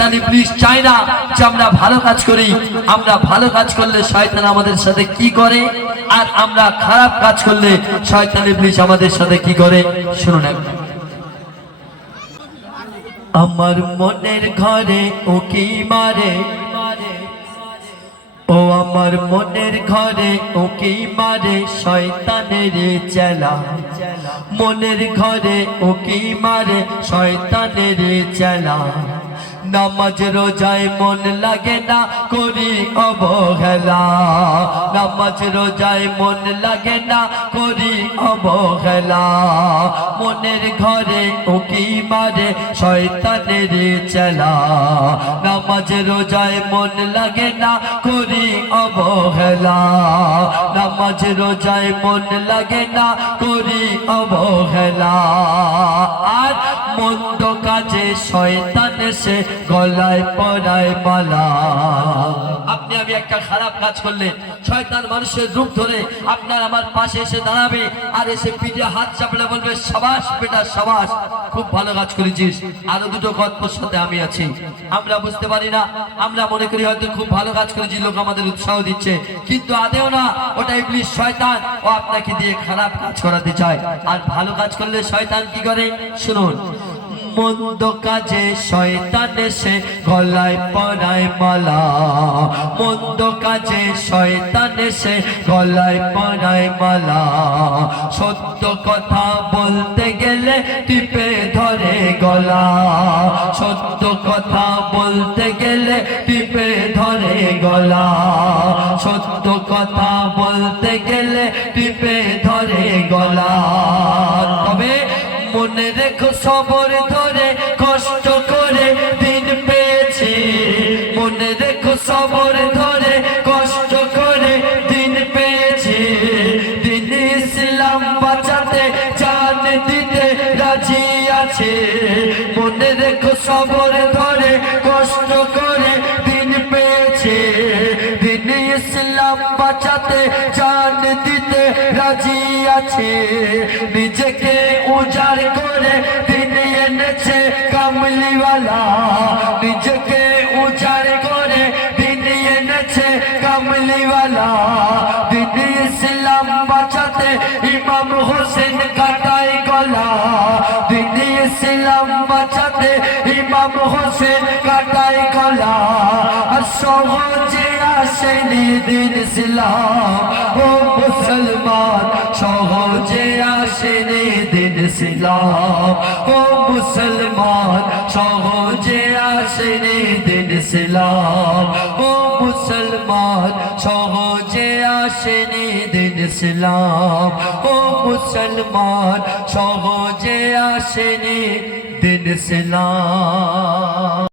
শয়তান ইবলিস চায় না যে আমরা ভালো কাজ করি। আমরা ভালো কাজ করলে শয়তান আমাদের সাথে কি করে, আর আমরা খারাপ কাজ করলে শয়তান ইবলিস আমাদের সাথে কি করে শুনুন। আমার মনের ঘরে ও কি মারে, ও আমার মনের ঘরে ও কি মারে শয়তানের চেলা। মনের ঘরে ও কি মারে শয়তানের চেলা। নামাজ রোজায় মন লাগে না করি অবহেলা। নামাজ রোজায় মন লাগে না করি অবহেলা। মনের ঘরে ও কি মারে শয়তানের চেলা। নামাজ রোজায় মন লাগে না করি অবহেলা। নামাজ রোজায় মন লাগে না করি অবহেলা। আর মন্দ কাজে শয়তান এসে গলায় পরায় মালা। আপনি আমি একটা খারাপ কাজ করলে শয়তান মানুষের রূপ ধরে আপনার আমার পাশে এসে দাঁড়াবে, আর এসে পিঠে হাত চাপড়ে বলবে সাবাস বেটা সাবাস, খুব ভালো কাজ করেছিস, আরো দুটো গল্পর সাথে আমি আছি। আমরা বুঝতে পারি না, আমরা মনে করি হয়তো খুব ভালো কাজ করেছি, লোক আমাদের উৎসাহ দিচ্ছে, কিন্তু আদেও না, ওটা ইবলিস শয়তান, ও আপনাকে দিয়ে খারাপ কাজ করাতে চায়। আর ভালো কাজ করলে শয়তান কি করে শুনুন। মন্দ কাজে শয়তান এসে গলায় পরায় মালা। মন্দ কাজে শয়তান এসে গলায় পরায় মালা। সত্য কথা বলতে গেলে টিপে ধরে গলা। সত্য কথা বলতে গেলে টিপে ধরে গলা। সত্য কথা বলতে গেলে টিপে ধরে গলা। তবে মনে রেখো সবর ধরে কষ্ট করে দিন পেয়েছি। মনে রেখো সবর ধরে কষ্ট করে দিন পেয়েছি। দিন ইসলাম বাঁচাতে জান দিতে রাজি আছে। মনে রেখো সবর ধরে কষ্ট করে দিন পেয়েছি। দিন ইসলাম বাঁচাতে জান দিতে রাজি আছে। নিজেকে উজাড় করে দিন এনেছে কামলিওয়ালা। নিজেকে উজাড় করে দিন এনেছে কামলিওয়ালা। দিন ইসলাম বাঁচাতে ইমাম হোসেন কাটায় গলা। দিন ইসলাম বাঁচাতে ইমাম হোসেন কাটায় গলা। আর সহজে আসেনি দিন ইসলাম ও মুসলমান, সহজে আসেনি দিন ইসলাম ও মুসলমান। সহজে আসেনি দিন ইসলাম ও মুসলমান। সহজে আসেনি দিন ইসলাম ও মুসলমান। সহজে আসেনি দিন ইসলাম।